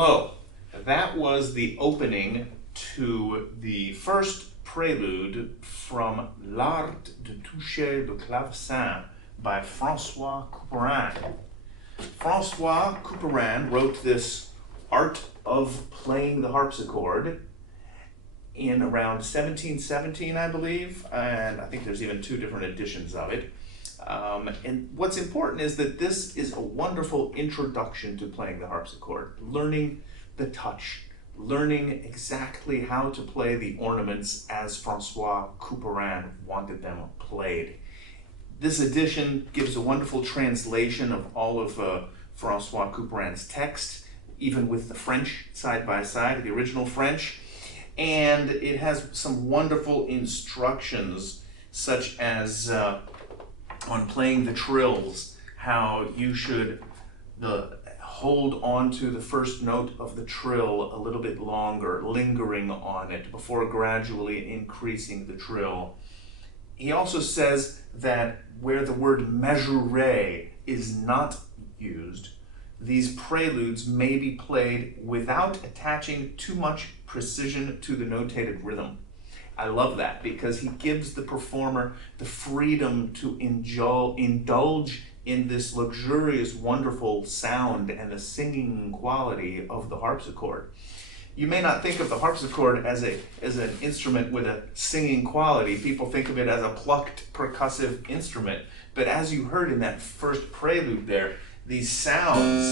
Hello. That was the opening to the first prelude from L'Art de toucher le clavecin by Francois Couperin. Francois Couperin wrote this Art of Playing the Harpsichord in around 1717, I believe, and I think there's even two different editions of it. And what's important is that this is a wonderful introduction to playing the harpsichord, learning the touch, learning exactly how to play the ornaments as Francois Couperin wanted them played. This edition gives a wonderful translation of all of Francois Couperin's text, even with the French side by side, the original French. And it has some wonderful instructions, such as on playing the trills, how you should hold on to the first note of the trill a little bit longer, lingering on it before gradually increasing the trill. He also says that where the word mesurer is not used, these preludes may be played without attaching too much precision to the notated rhythm. I love that because he gives the performer the freedom to indulge in this luxurious, wonderful sound and the singing quality of the harpsichord. You may not think of the harpsichord as an instrument with a singing quality. People think of it as a plucked percussive instrument. But as you heard in that first prelude there, these sounds,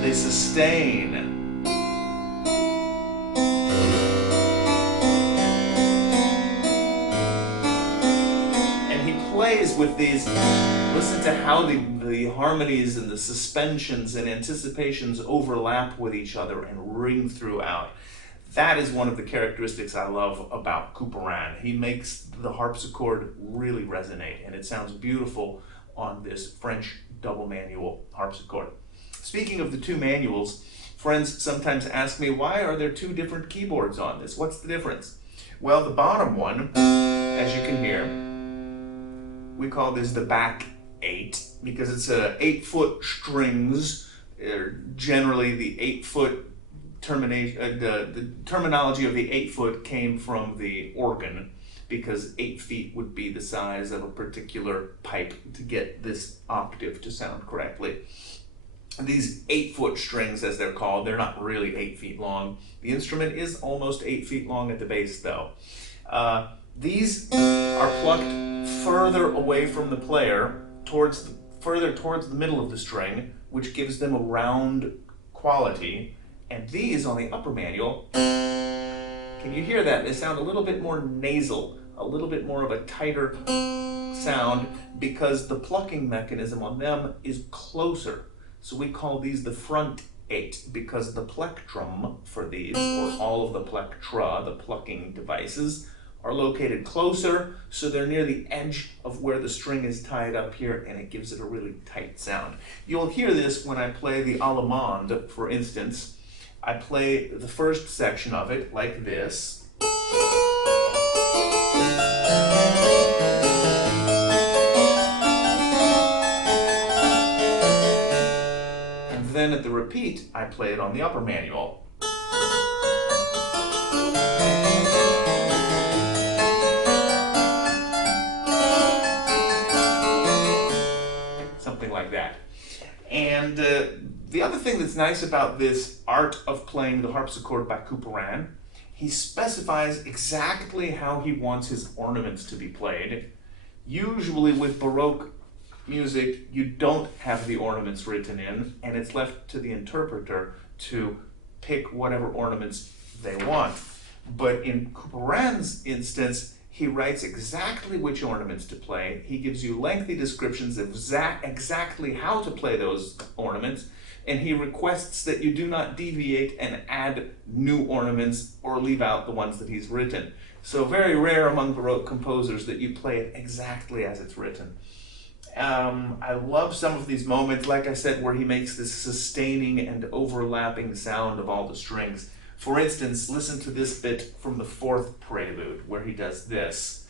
they sustain. Plays with these, listen to how the harmonies and the suspensions and anticipations overlap with each other and ring throughout. That is one of the characteristics I love about Couperin. He makes the harpsichord really resonate, and it sounds beautiful on this French double manual harpsichord. Speaking of the two manuals, friends sometimes ask me, why are there two different keyboards on this? What's the difference? Well, the bottom one, as you can hear, we call this the back 8 because it's 8-foot strings. Generally, the 8-foot termination, the terminology of the 8-foot came from the organ because 8 feet would be the size of a particular pipe to get this octave to sound correctly. These 8-foot strings, as they're called, they're not really 8 feet long. The instrument is almost 8 feet long at the base, though. These are plucked further away from the player, further towards the middle of the string, which gives them a round quality. And these on the upper manual, can you hear that? They sound a little bit more nasal, a little bit more of a tighter sound because the plucking mechanism on them is closer. So we call these the front 8 because the plectrum for these, or all of the plectra, the plucking devices, are located closer, so they're near the edge of where the string is tied up here, and it gives it a really tight sound. You'll hear this when I play the allemande, for instance. I play the first section of it like this. And then at the repeat, I play it on the upper manual. Like that. And the other thing that's nice about this Art of Playing the Harpsichord by Couperin, he specifies exactly how he wants his ornaments to be played. Usually with Baroque music, you don't have the ornaments written in, and it's left to the interpreter to pick whatever ornaments they want. But in Couperin's instance, he writes exactly which ornaments to play. He gives you lengthy descriptions of exactly how to play those ornaments, and he requests that you do not deviate and add new ornaments or leave out the ones that he's written. So very rare among Baroque composers that you play it exactly as it's written. I love some of these moments, like I said, where he makes this sustaining and overlapping sound of all the strings. For instance, listen to this bit from the fourth prelude, where he does this.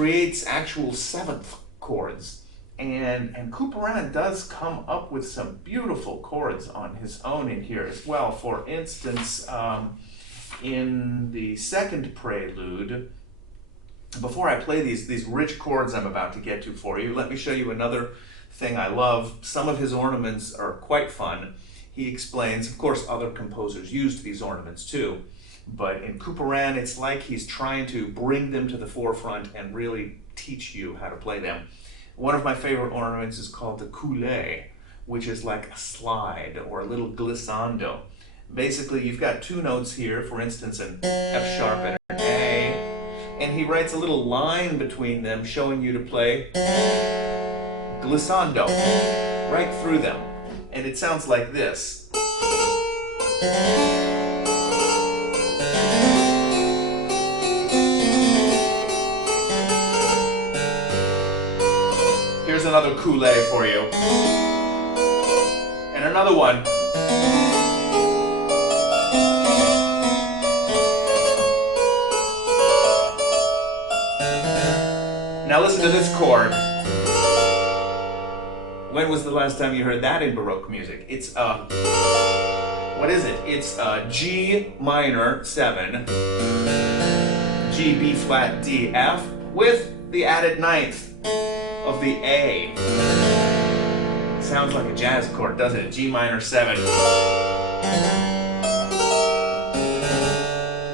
creates actual seventh chords. And Couperin does come up with some beautiful chords on his own in here as well. For instance, in the second prelude, before I play these rich chords I'm about to get to for you, let me show you another thing I love. Some of his ornaments are quite fun. He explains, of course, other composers used these ornaments too, but in Couperin, it's like he's trying to bring them to the forefront and really teach you how to play them. One of my favorite ornaments is called the coulet, which is like a slide or a little glissando. Basically, you've got two notes here, for instance, an F sharp and an A, and he writes a little line between them showing you to play glissando right through them. And it sounds like this. Here's another coulet for you. And another one. Now listen to this chord. When was the last time you heard that in Baroque music? It's what is it? It's G minor 7, G, B flat, D, F, with the added ninth of the A. Sounds like a jazz chord, doesn't it? G minor 7.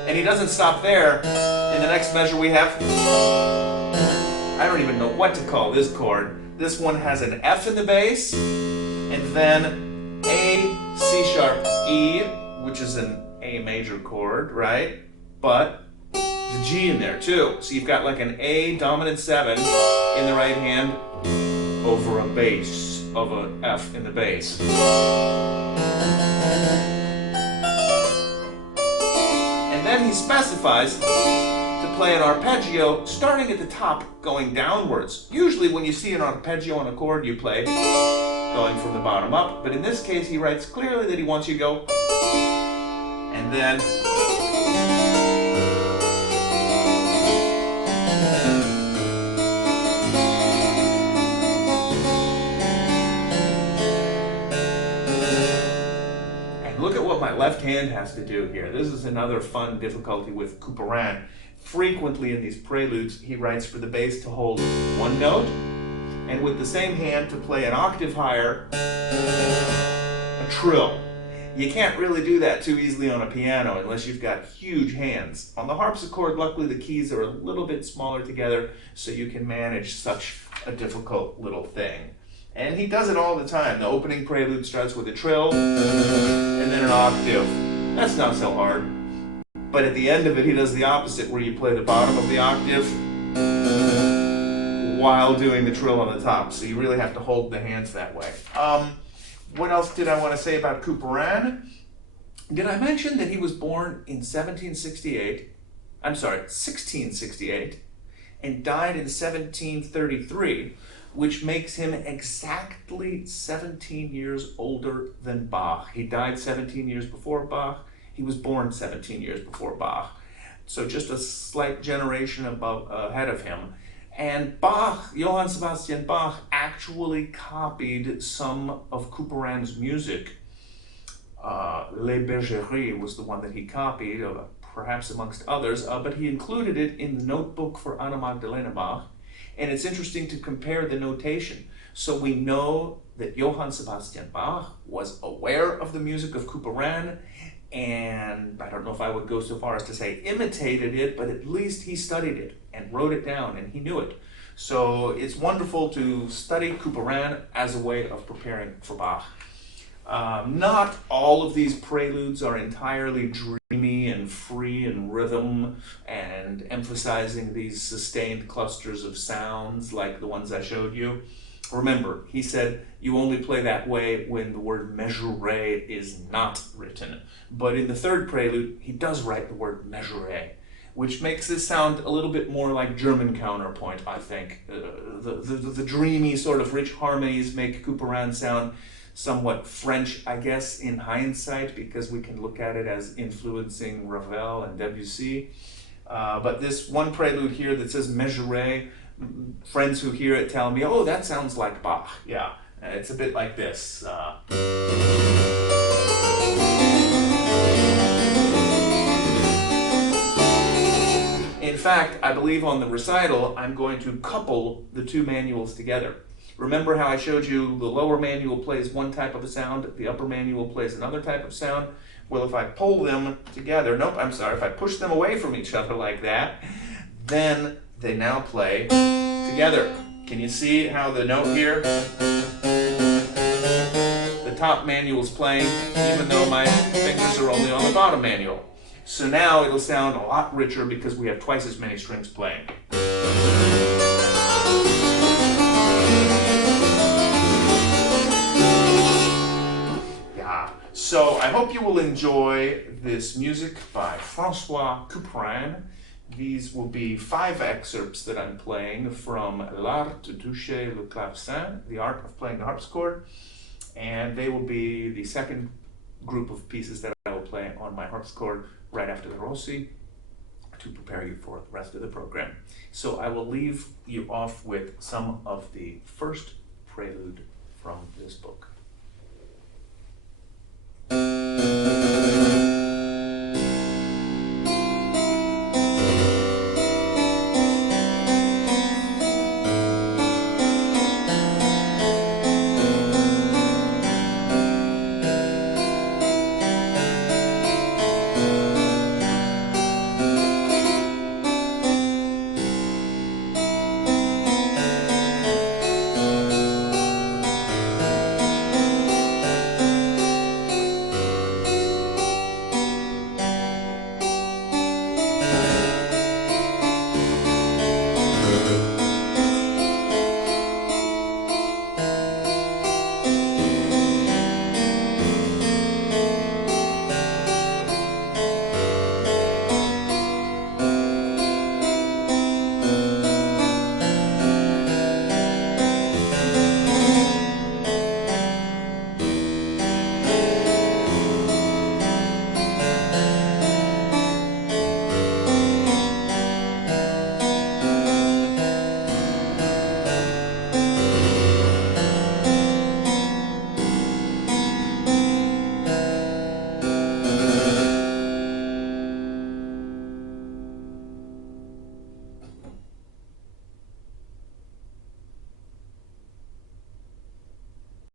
And he doesn't stop there. In the next measure we have, I don't even know what to call this chord. This one has an F in the bass, and then A, C sharp, E, which is an A major chord, right? But the G in there too. So you've got like an A dominant 7 in the right hand over a bass of an F in the bass. And then he specifies to play an arpeggio starting at the top going downwards. Usually when you see an arpeggio on a chord you play going from the bottom up, but in this case he writes clearly that he wants you to go and then and look at what my left hand has to do here. This is another fun difficulty with Couperin. Frequently in these preludes, he writes for the bass to hold one note, and with the same hand to play an octave higher, a trill. You can't really do that too easily on a piano unless you've got huge hands. On the harpsichord, luckily the keys are a little bit smaller together, so you can manage such a difficult little thing. And he does it all the time. The opening prelude starts with a trill, and then an octave. That's not so hard. But at the end of it, he does the opposite, where you play the bottom of the octave while doing the trill on the top. So you really have to hold the hands that way. What else did I want to say about Couperin? Did I mention that he was born in 1668, and died in 1733, which makes him exactly 17 years older than Bach. He died 17 years before Bach. He was born 17 years before Bach, so just a slight generation ahead of him. And Bach, Johann Sebastian Bach, actually copied some of Couperin's music. Les Bergeries was the one that he copied, perhaps amongst others, but he included it in the notebook for Anna Magdalena Bach. And it's interesting to compare the notation. So we know that Johann Sebastian Bach was aware of the music of Couperin, and I don't know if I would go so far as to say imitated it, but at least he studied it and wrote it down, and he knew it. So it's wonderful to study Couperin as a way of preparing for Bach. Not all of these preludes are entirely dreamy and free in rhythm and emphasizing these sustained clusters of sounds like the ones I showed you. Remember, he said you only play that way when the word mesuré is not written. But in the third prelude, he does write the word mesuré, which makes this sound a little bit more like German counterpoint, I think. The dreamy sort of rich harmonies make Couperin sound somewhat French, I guess, in hindsight, because we can look at it as influencing Ravel and Debussy. But this one prelude here that says mesuré, friends who hear it tell me, oh, that sounds like Bach. Yeah, it's a bit like this. In fact, I believe on the recital, I'm going to couple the two manuals together. Remember how I showed you the lower manual plays one type of a sound, the upper manual plays another type of sound? Well, if I pull them together, nope, I'm sorry, if I push them away from each other like that, then they now play together. Can you see how the note here? The top manual's playing, even though my fingers are only on the bottom manual. So now it'll sound a lot richer because we have twice as many strings playing. Yeah. So I hope you will enjoy this music by Francois Couperin. These will be 5 excerpts that I'm playing from L'Art de toucher le clavecin, the art of playing the harpsichord, and they will be the second group of pieces that I will play on my harpsichord right after the Rossi to prepare you for the rest of the program. So I will leave you off with some of the first prelude from this book.